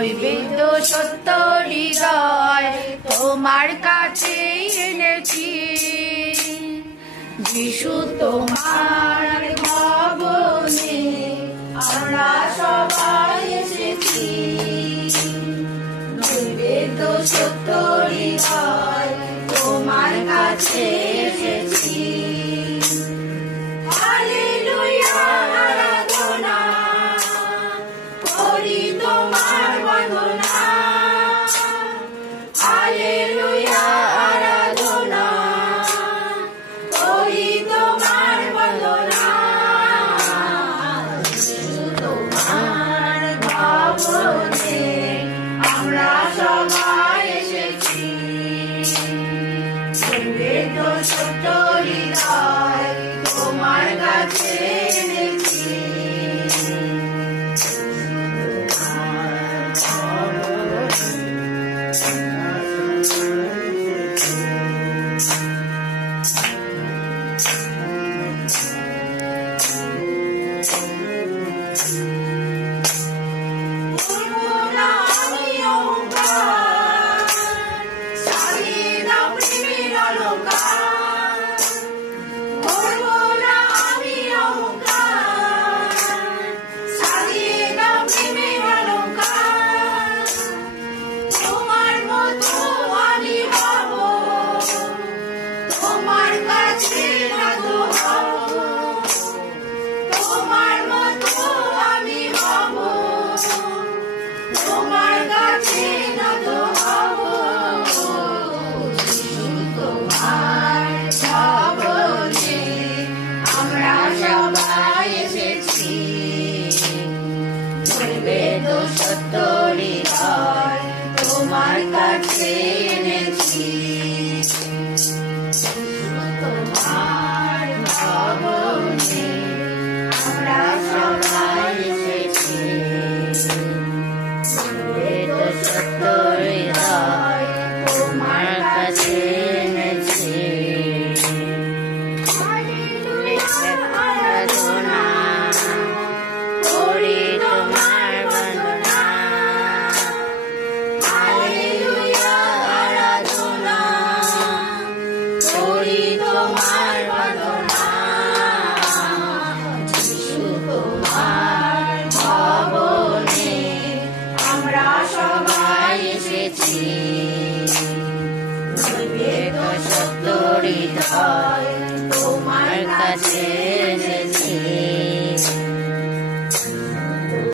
নৈবেদ্য সত্য হৃদয় তোমার কাছে এনেছি। যিশু তোমার ভবনে আমরা সবাই এসেছি। নৈবেদ্য সত্য হৃদয় তোমার কাছে এসেছি। হালেলুয়া আরাধনা করি তোমার বন্দনা। হালেলুয়া আরাধনা করি তোমার বন্দনা। তোমার ভবনে আমরা সবাই এসেছি। নৈবেদ্য সত্য হৃদয় তোমার কাছে এনেছি। নৈবেদ্য সত্য হৃদয় তোমার কাছে এনেছি।